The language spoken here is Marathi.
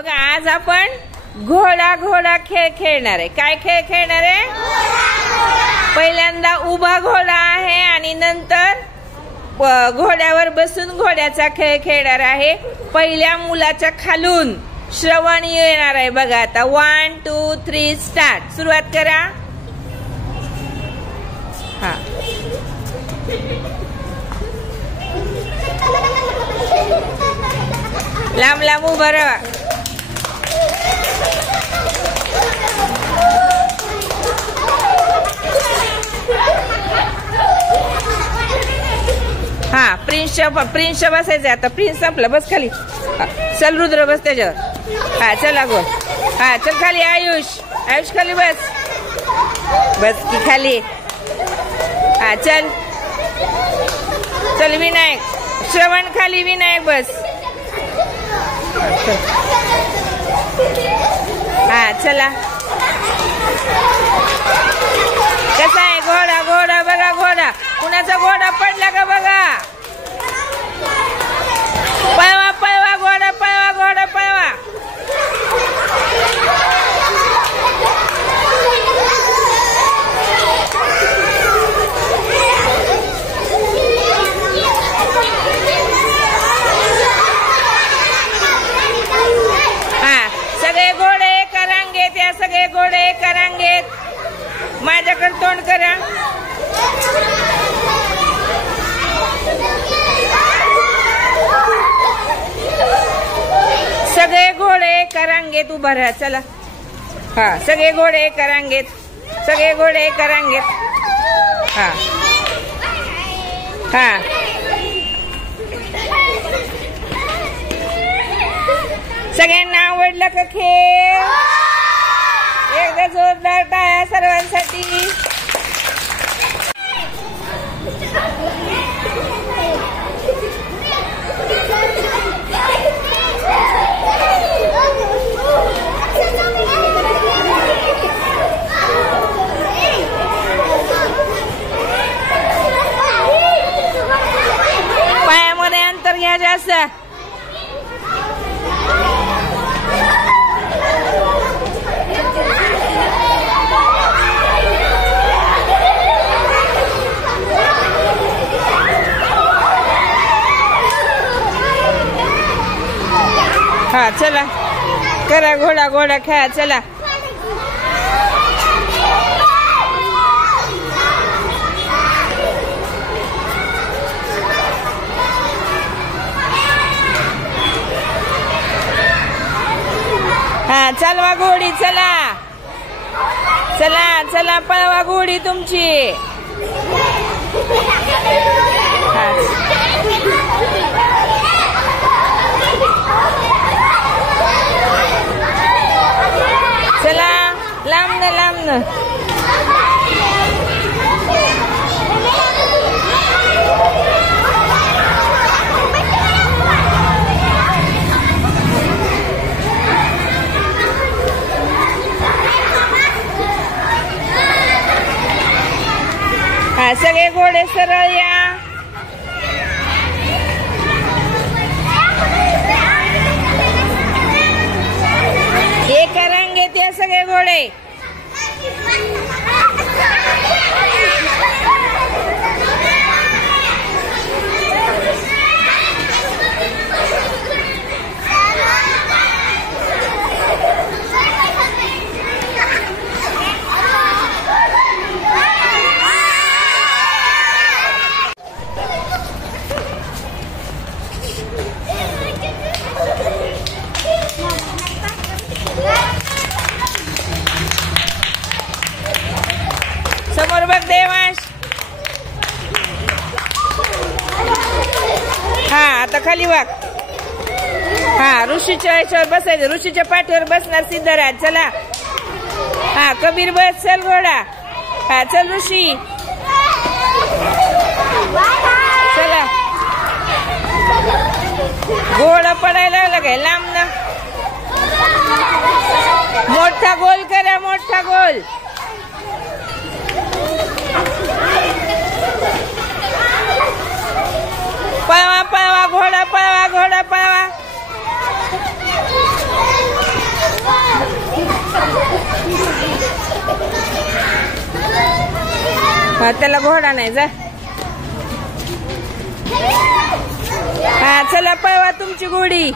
बघा आज आपण घोडा घोडा खेळ खेळणार आहे। काय खेळ खेळणार आहे? पहिल्यांदा उभा घोडा आहे आणि नंतर घोड्यावर बसून घोड्याचा खेळ खेळणार आहे। पहिल्या मुलाच्या खालून श्रवण येणार आहे। बघा आता 1 2 3 स्टार्ट। सुरुवात करा। हा लांब लांब उभा राहा। हा प्रिन्स बसायचं आता। प्रिन्स आपला बस खाली। चल रुद्र बस त्याच्यावर। हा चला गो। हा चल खाली। आयुष खाली बस की खाली। हा चल चल विनायक श्रवण खाली। विनायक बस। हा चला। कसा आहे घोडा? घोडा बघा घोडा कुणाचा घोडा पडला का बघा। पळवा पळवा घोडा पळवा घोडा पळवा। हा सगळे घोडे एका रांगेत या। सगळे घोडे एका रांगेत। माझ्याकडे तोंड करा। सगळे घोडे एका रांगेत उभा राहा। चला। हा सगळे घोडे एका रांगेत। सगळे घोडे एका रांगेत। हा हा सगळ्यांना आवडला का खेळ? एकदा जोरदार टाळ्या सर्वांसाठी। पायामध्ये अंतर घ्या जास्त। हा चला करा घोडा घोडा खेळा। चला हा चालवा घोडी। चला चला चला पळवा घोडी तुमची। चला लांबन लांबन। हा सगळे घोडे सरळ या। एका रांगेत या सगळे घोडे। समोर बघ देवांश। हा आता खाली वाग। हा ऋषीच्या याच्यावर बसायचं। ऋषीच्या पाठीवर बसणार सिद्धराज। चला हा कबीर बस। चल घोडा। हा चल ऋषी चला। घोडा पडायला लागला काय? लांब ना। मोठा गोल करा मोठा गोल। पळवा पळवा घोडा पळवा घोडा पळवा। हा त्याला घोडा नाही जा. हा चला पळवा तुमची घोडी.